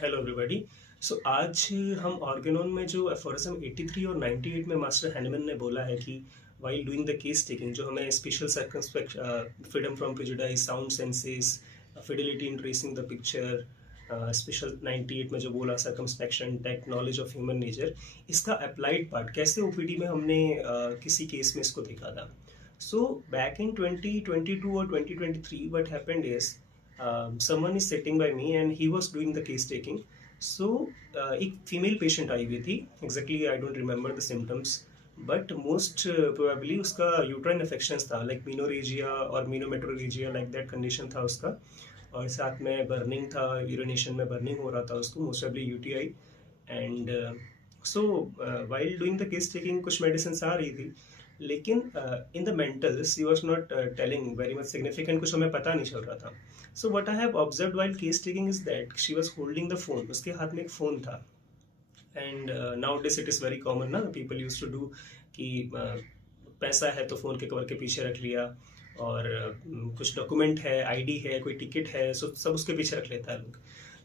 Hello everybody. सो आज हम Organon में जो एफोरिज्म 83 और 98 में मास्टर हैनेमन ने बोला है कि while doing the case taking जो हमें special circumspect freedom from prejudice sound senses fidelity in tracing the picture special 98 में जो बोला सर्कमस्पेक्शन टेक्ट नॉलेज ऑफ ह्यूमन नेचर, इसका अप्लाइड पार्ट कैसे ओपीडी में हमने किसी केस में इसको देखा था। So back in 2022 or 2023 what happened is someone is sitting by me and he was doing the case taking. So एक फीमेल पेशेंट आई हुई थी, exactly I don't remember the symptoms, but most probably उसका uterine infections था, like menorrhagia और मीनोमेट्रोरेजिया like that condition था उसका, और साथ में बर्निंग था, यूरिनेशन में बर्निंग हो रहा था उसको, most probably UTI. And so while doing the case taking कुछ मेडिसिन आ रही थी, लेकिन in the mentals he was not telling very much significant, कुछ हमें पता नहीं चल रहा था। So what I have observed while case taking is that she was holding the phone, उसके हाथ में एक फ़ोन था। And nowadays it is very common ना, पीपल यूज टू डू कि पैसा है तो फ़ोन के कवर के पीछे रख लिया, और कुछ डॉक्यूमेंट है, आईडी है, कोई टिकट है, सब उसके पीछे रख लेता है लोग।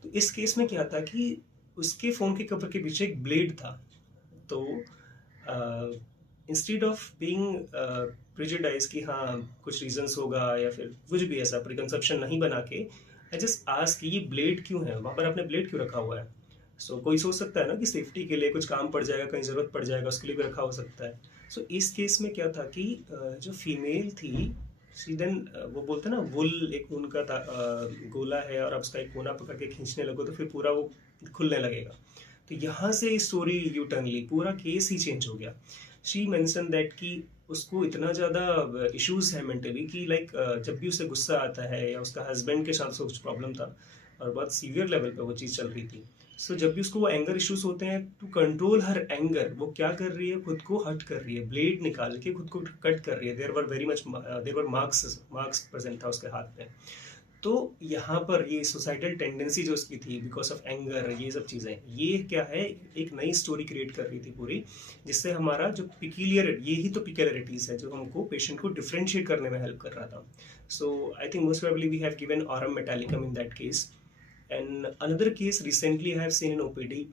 तो इस केस में क्या था कि उसके फ़ोन के कवर के पीछे एक ब्लेड था। तो इंस्टेड ऑफ बीइंग प्रिजुडाइज कि हाँ कुछ रीजंस होगा या फिर कुछ भी ऐसा प्रिकंसेप्शन नहीं बना के, आई जस्ट आस्क कि ये ब्लेड क्यों है, वहाँ पर आपने ब्लेड क्यों रखा हुआ है। सो कोई सोच सकता है ना कि सेफ्टी के लिए कुछ काम पड़ जाएगा, कहीं ज़रूरत पड़ जाएगा, उसके लिए भी रखा हो सकता है। सो इस केस में क्या था कि जो फीमेल थी, सी देन वो बोलते हैं ना वुल एक ऊन का गोला है और आप उसका एक कोना पकड़ के खींचने लगो तो फिर पूरा वो खुलने लगेगा। तो यहाँ से स्टोरी यू टर्न ली, पूरा केस ही चेंज हो गया। शी मेंशन दैट कि उसको इतना ज़्यादा इश्यूज है मेंटली कि लाइक जब भी उसे गुस्सा आता है या उसका हस्बैंड के साथ कुछ प्रॉब्लम था और बहुत सीवियर लेवल पे वो चीज़ चल रही थी। सो जब भी उसको वो एंगर इश्यूज होते हैं, टू कंट्रोल हर एंगर वो क्या कर रही है, खुद को हट कर रही है, ब्लेड निकाल के खुद को कट कर रही है। देयर वर मार्क्स प्रेजेंट था उसके हाथ में। तो यहाँ पर ये सोसाइटल टेंडेंसी जो उसकी थी बिकॉज ऑफ एंगर, ये सब चीज़ें, ये क्या है, एक नई स्टोरी क्रिएट कर रही थी पूरी, जिससे हमारा जो पिक्यूलियर, ये ही तो पिक्यूलरिटीज़ है जो हमको पेशेंट को डिफ्रेंशिएट करने में हेल्प कर रहा था। So I think most probably we have given aurum metallicum in that case. And another case recently I have seen in OPD,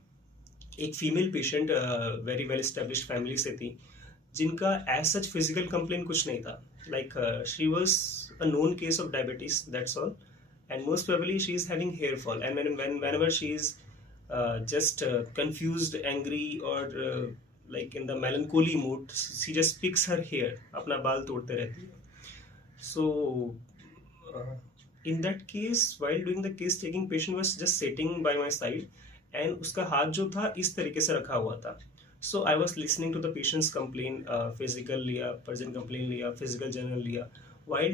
एक female patient very well established family से थी, जिनका एज सच फिजिकल कंप्लेन कुछ नहीं था, like she was a known case of diabetes, that's all, and most probably she is having hair fall, and whenever she is just confused, angry, or like in the melancholy mood, she just picks her hair, अपना बाल तोड़ते रहती है। So uh, in that case, while doing the case taking, patient was just sitting by my side and उसका हाथ जो था इस तरीके से रखा हुआ था। So I was listening to the patient's complaint, physical लिया, present complaint लिया, physical journal लिया। While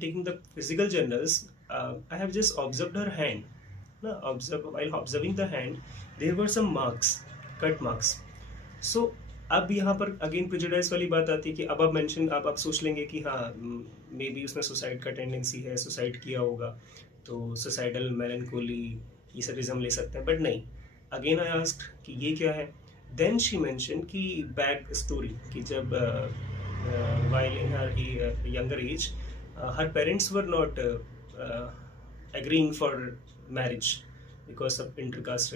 taking the physical journals, I have just observed her hand. While observing the hand, there were some marks, cut marks. So अब यहाँ पर again prejudice वाली बात आती है कि अब आप मेंशन, आप सोच लेंगे कि हाँ मे बी उसमें सुसाइड का टेंडेंसी है, सुसाइड किया होगा, तो सुसाइडल मेलनकोली ये सब हम ले सकते हैं, बट नहीं। अगेन आई आस्क्ड कि ये क्या है, देन शी मेंशन कि बैक स्टोरी कि जब while in her younger age, her parents were not agreeing for marriage because of intercaste,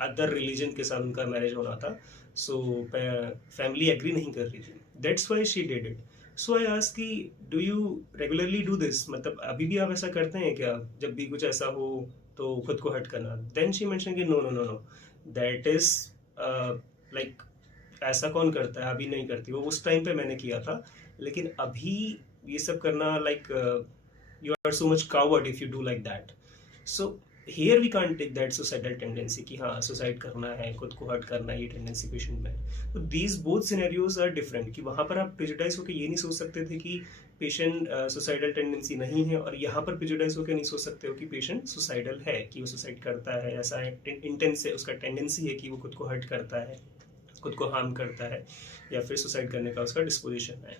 other religion के साथ उनका मैरिज होना था। सो फैमिली एग्री नहीं कर रही थी, that's why she did it. So I ask कि do you regularly do this, मतलब अभी भी आप ऐसा करते हैं क्या, जब भी कुछ ऐसा हो तो खुद को हट करना। देन शी मेंशन कि no no no no, that is like ऐसा कौन करता है, अभी नहीं करती। वो उस टाइम पे मैंने किया था, लेकिन अभी ये सब करना like you are so much coward if you do like that. So here we can't take that suicidal tendency कि हाँ सुसाइड करना है, खुद को हर्ट करना है, ये टेंडेंसी पेशेंट में। तो these both scenarios are different, कि वहाँ पर आप प्रेजुडाइज होकर ये नहीं सोच सकते थे कि पेशेंट सुसाइडल टेंडेंसी नहीं है, और यहाँ पर प्रेजुडाइज होकर नहीं सोच सकते हो कि पेशेंट सुसाइडल है, कि वो सुसाइड करता है, ऐसा इंटेंस है, उसका टेंडेंसी है कि वो खुद को हर्ट करता है, खुद को हार्म करता है, या फिर सुसाइड करने का उसका डिस्पोजिशन है।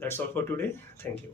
That's all for today, thank you.